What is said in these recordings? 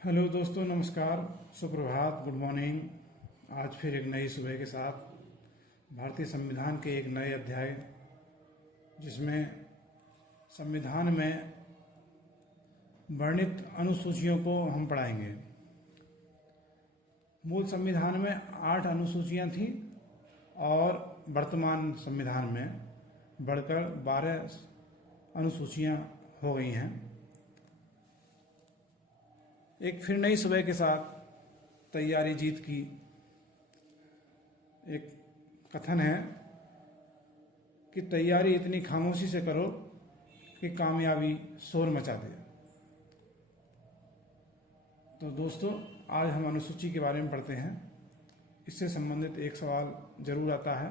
Hello दोस्तों, नमस्कार, सुप्रभात, गुड मॉर्निंग। आज फिर एक नई सुबह के साथ भारतीय संविधान के एक नए अध्याय, जिसमें संविधान में वर्णित अनुसूचियों को हम पढ़ाएंगे। मूल संविधान में 8 अनुसूचियां थीं और वर्तमान संविधान में बढ़कर 12 अनुसूचियां हो गई हैं। एक फिर नई सुबह के साथ तैयारी जीत की एक कथन है कि तैयारी इतनी खामोशी से करो कि कामयाबी शोर मचा दे। तो दोस्तों, आज हम अनुसूची के बारे में पढ़ते हैं। इससे संबंधित एक सवाल जरूर आता है,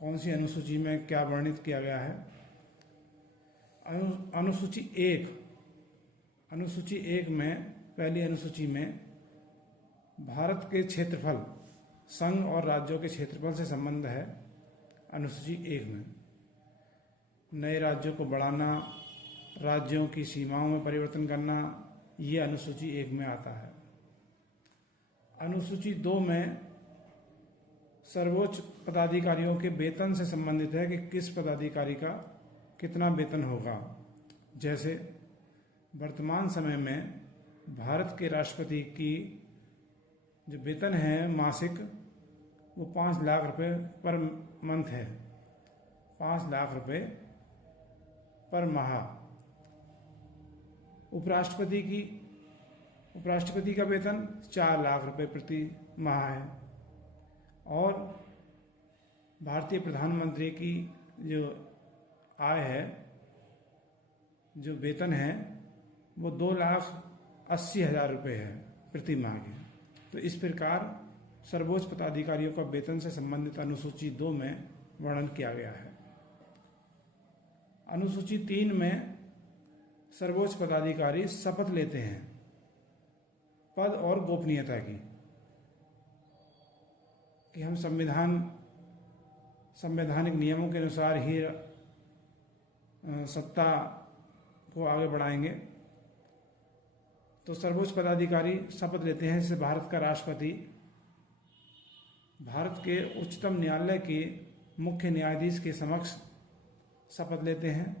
कौन सी अनुसूची में क्या वर्णित किया गया है। अनुसूची एक में, पहली अनुसूची में भारत के क्षेत्रफल, संघ और राज्यों के क्षेत्रफल से संबंध है। अनुसूची 1 में नए राज्यों को बढ़ाना, राज्यों की सीमाओं में परिवर्तन करना, ये अनुसूची 1 में आता है। अनुसूची 2 में सर्वोच्च पदाधिकारियों के वेतन से संबंधित है कि किस पदाधिकारी का कितना वेतन होगा। जैसे वर्तमान समय में भारत के राष्ट्रपति की जो वेतन है मासिक, वो 5 लाख रुपए पर मंथ है, 5 लाख रुपए पर माह। उपराष्ट्रपति का वेतन 4 लाख रुपए प्रति माह है। और भारतीय प्रधानमंत्री की जो आय है, जो वेतन है, वो 2,80,000 रुपये है प्रति माह के। तो इस प्रकार सर्वोच्च पदाधिकारियों का वेतन से संबंधित अनुसूची 2 में वर्णन किया गया है। अनुसूची 3 में सर्वोच्च पदाधिकारी शपथ लेते हैं पद और गोपनीयता की, कि हम संवैधानिक नियमों के अनुसार ही सत्ता को आगे बढ़ाएंगे। तो सर्वोच्च पदाधिकारी शपथ लेते हैं। जैसे भारत का राष्ट्रपति भारत के उच्चतम न्यायालय के मुख्य न्यायाधीश के समक्ष शपथ लेते हैं।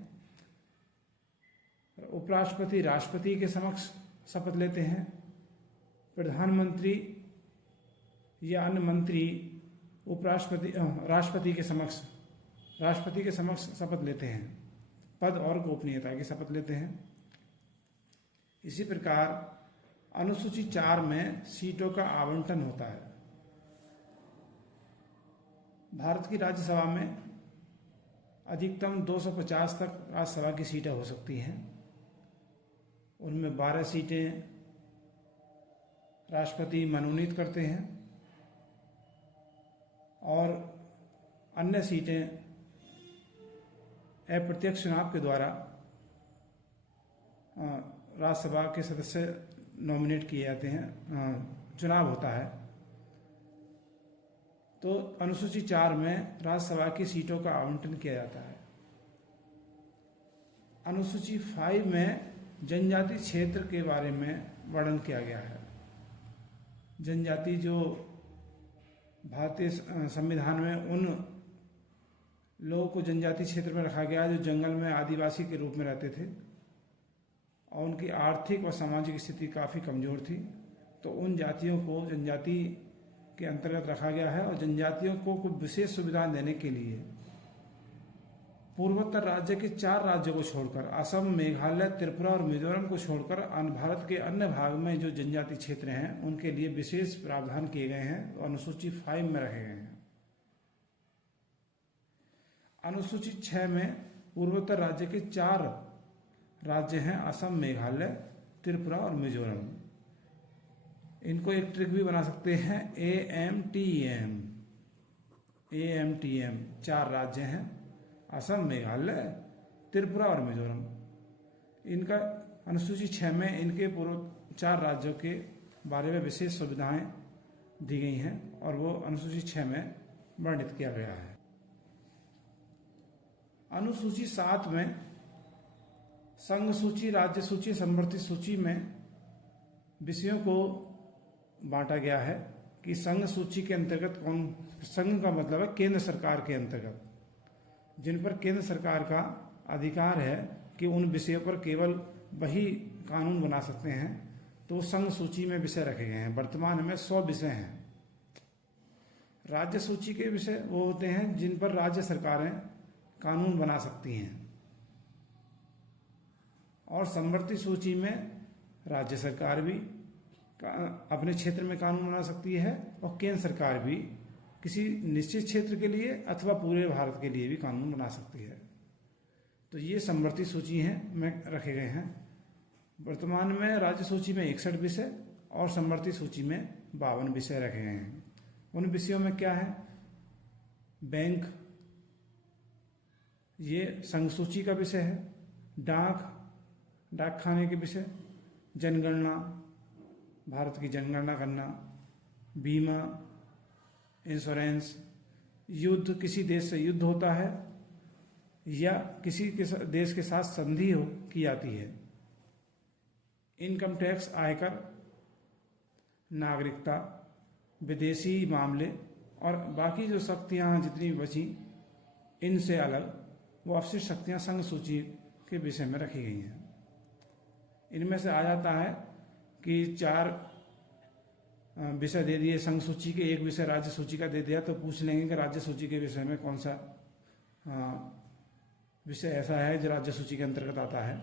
उपराष्ट्रपति राष्ट्रपति के समक्ष शपथ लेते हैं। प्रधानमंत्री या अन्य मंत्री राष्ट्रपति के समक्ष शपथ लेते हैं, पद और गोपनीयता की शपथ लेते हैं। इसी प्रकार अनुसूची 4 में सीटों का आवंटन होता है। भारत की राज्यसभा में अधिकतम 250 तक राज्यसभा की सीटें हो सकती हैं। उनमें 12 सीटें राष्ट्रपति मनोनीत करते हैं और अन्य सीटें अप्रत्यक्ष चुनाव के द्वारा राज्यसभा के सदस्य नॉमिनेट किए जाते हैं, चुनाव होता है। तो अनुसूची 4 में राज्यसभा की सीटों का आवंटन किया जाता है। अनुसूची 5 में जनजाति क्षेत्र के बारे में वर्णन किया गया है। जनजाति जो भारतीय संविधान में उन लोगों को जनजाति क्षेत्र में रखा गया जो जंगल में आदिवासी के रूप में रहते थे और उनकी आर्थिक और सामाजिक स्थिति काफ़ी कमज़ोर थी। तो उन जातियों को जनजाति के अंतर्गत रखा गया है। और जनजातियों को कुछ विशेष सुविधाएं देने के लिए पूर्वोत्तर राज्य के 4 राज्यों को छोड़कर, असम, मेघालय, त्रिपुरा और मिजोरम को छोड़कर भारत के अन्य भाग में जो जनजाति क्षेत्र हैं, उनके लिए विशेष प्रावधान किए गए हैं, तो अनुसूची 5 में रखे गए हैं। अनुसूची 6 में पूर्वोत्तर राज्य के 4 राज्य हैं, असम, मेघालय, त्रिपुरा और मिजोरम। इनको एक ट्रिक भी बना सकते हैं, AMTM 4 राज्य हैं, असम, मेघालय, त्रिपुरा और मिजोरम। इनका अनुसूची 6 में इनके पूर्व 4 राज्यों के बारे में विशेष सुविधाएं दी गई हैं और वो अनुसूची 6 में वर्णित किया गया है। अनुसूची 7 में संघ सूची, राज्य सूची, संवर्धित सूची में विषयों को बांटा गया है कि संघ सूची के अंतर्गत कौन, संघ का मतलब है केंद्र सरकार के अंतर्गत, जिन पर केंद्र सरकार का अधिकार है कि उन विषयों पर केवल वही कानून बना सकते हैं, तो संघ सूची में विषय रखे गए हैं। वर्तमान में 100 विषय हैं। राज्य सूची के विषय वो होते हैं जिन पर राज्य सरकारें कानून बना सकती हैं, और समवर्ती सूची में राज्य सरकार भी अपने क्षेत्र में कानून बना सकती है और केंद्र सरकार भी किसी निश्चित क्षेत्र के लिए अथवा पूरे भारत के लिए भी कानून बना सकती है। तो ये समवर्ती सूची में रखे गए हैं। वर्तमान में राज्य सूची में 61 विषय और समवर्ती सूची में 52 विषय रखे गए हैं। उन विषयों में क्या है? बैंक, ये संघ सूची का विषय है। डाक खाने के विषय, जनगणना, भारत की जनगणना करना, बीमा, इंश्योरेंस, युद्ध, किसी देश से युद्ध होता है या किसी के देश के साथ संधि की जाती है, इनकम टैक्स, आयकर, नागरिकता, विदेशी मामले और बाकी जो शक्तियां जितनी बची इनसे अलग वो अवशिष्ट शक्तियां संघ सूची के विषय में रखी गई हैं। इनमें से आ जाता है कि 4 विषय दे दिए संघ सूची के, 1 विषय राज्य सूची का दे दिया, तो पूछ लेंगे कि राज्य सूची के विषय में कौन सा विषय ऐसा है जो राज्य सूची के अंतर्गत आता है।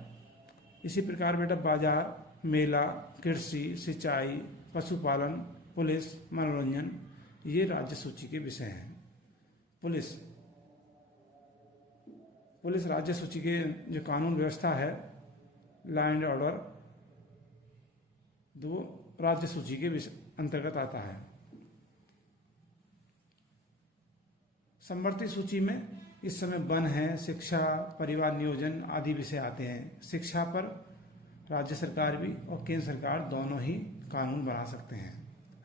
इसी प्रकार बेटा बाजार, मेला, कृषि, सिंचाई, पशुपालन, पुलिस, मनोरंजन, ये राज्य सूची के विषय हैं। पुलिस राज्य सूची के जो कानून व्यवस्था है, लॉ एंड ऑर्डर, वो राज्य सूची के अंतर्गत आता है। समवर्ती सूची में इस समय वन है, शिक्षा, परिवार नियोजन आदि विषय आते हैं। शिक्षा पर राज्य सरकार भी और केंद्र सरकार दोनों ही कानून बना सकते हैं।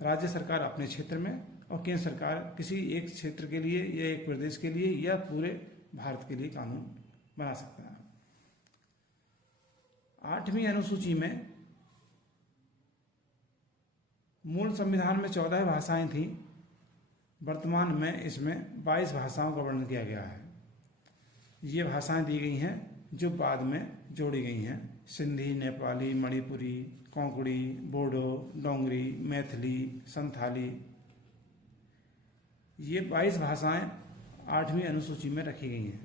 राज्य सरकार अपने क्षेत्र में और केंद्र सरकार किसी एक क्षेत्र के लिए या एक प्रदेश के लिए या पूरे भारत के लिए कानून बना सकता है। 8वीं अनुसूची में मूल संविधान में 14 भाषाएं थी। वर्तमान में इसमें 22 भाषाओं का वर्णन किया गया है। ये भाषाएं दी गई हैं जो बाद में जोड़ी गई हैं। सिंधी, नेपाली, मणिपुरी, कोंकणी, बोडो, डोंगरी, मैथिली, संथाली, ये 22 भाषाएं 8वीं अनुसूची में रखी गई हैं।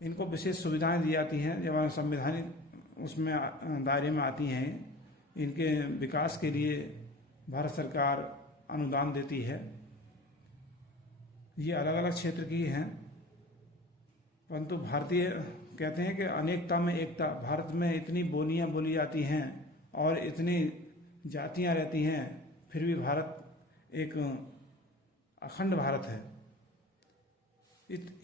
इनको विशेष सुविधाएं दी जाती हैं जब संवैधानिक उसमें दायरे में आती हैं। इनके विकास के लिए भारत सरकार अनुदान देती है। ये अलग अलग क्षेत्र की हैं, परंतु भारतीय कहते हैं कि अनेकता में एकता। भारत में इतनी बोलियां बोली जाती हैं और इतनी जातियां रहती हैं, फिर भी भारत एक अखंड भारत है।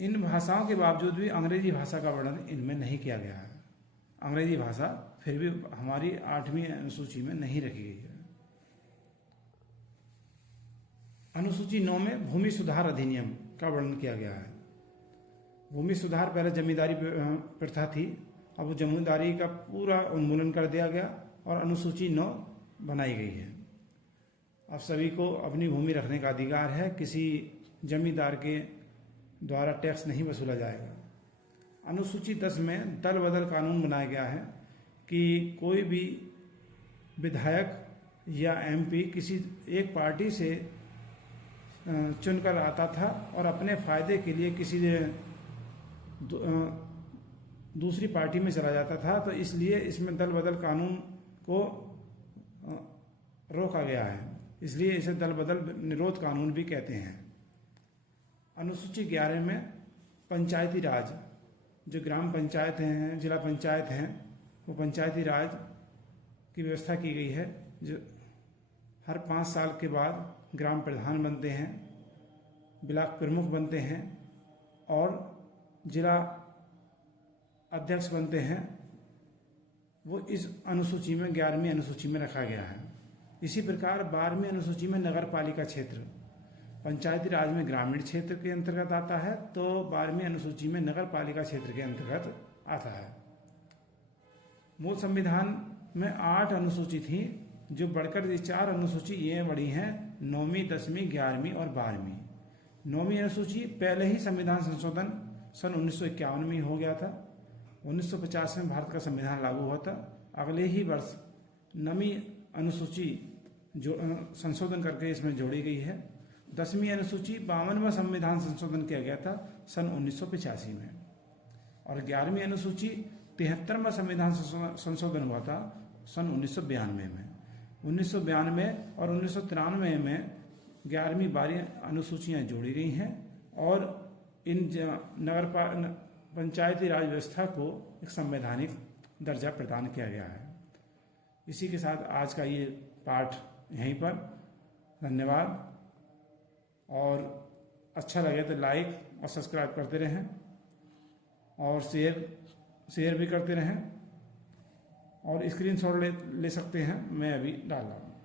इन भाषाओं के बावजूद भी अंग्रेजी भाषा का वर्णन इनमें नहीं किया गया है। अंग्रेजी भाषा फिर भी हमारी 8वीं अनुसूची में नहीं रखी गई है। अनुसूची 9 में भूमि सुधार अधिनियम का वर्णन किया गया है। भूमि सुधार पहले जमींदारी प्रथा थी, अब जमींदारी का पूरा उन्मूलन कर दिया गया और अनुसूची 9 बनाई गई है। अब सभी को अपनी भूमि रखने का अधिकार है। किसी जमींदार के द्वारा टैक्स नहीं वसूला जाएगा। अनुसूची 10 में दल बदल कानून बनाया गया है कि कोई भी विधायक या एमपी किसी एक पार्टी से चुनकर आता था और अपने फायदे के लिए किसी दूसरी पार्टी में चला जाता था, तो इसलिए इसमें दल बदल कानून को रोका गया है। इसलिए इसे दल बदल निरोध कानून भी कहते हैं। अनुसूची 11 में पंचायती राज, जो ग्राम पंचायत हैं, जिला पंचायत हैं, वो पंचायती राज की व्यवस्था की गई है, जो हर 5 साल के बाद ग्राम प्रधान बनते हैं, ब्लॉक प्रमुख बनते हैं और जिला अध्यक्ष बनते हैं। वो इस अनुसूची में 11वीं अनुसूची में रखा गया है। इसी प्रकार 12वीं अनुसूची में नगर पालिका क्षेत्र, पंचायती राज में ग्रामीण क्षेत्र के अंतर्गत आता है, तो 12वीं अनुसूची में नगर पालिका क्षेत्र के अंतर्गत आता है। मूल संविधान में 8 अनुसूची थी, जो बढ़कर ये 4 अनुसूची ये बढ़ी हैं 9वीं, 10वीं, 11वीं और 12वीं। 9वीं अनुसूची पहले ही संविधान संशोधन सन 1951 में हो गया था। 1950 में भारत का संविधान लागू हुआ था। अगले ही वर्ष 9वीं अनुसूची जो संशोधन करके इसमें जोड़ी गई है। 10वीं अनुसूची 52वां संविधान संशोधन किया गया था सन 1985 में। और 11वीं अनुसूची 73वां संविधान संशोधन हुआ था सन 1992 में। 1992 और 1993 में 11वीं 12वीं अनुसूचियाँ जोड़ी गई हैं और इन नगर पंचायती राज व्यवस्था को एक संवैधानिक दर्जा प्रदान किया गया है। इसी के साथ आज का ये पाठ यहीं पर। धन्यवाद। और अच्छा लगे तो लाइक और सब्सक्राइब करते रहें और शेयर भी करते रहें और स्क्रीनशॉट ले सकते हैं, मैं अभी डाल रहा हूँ।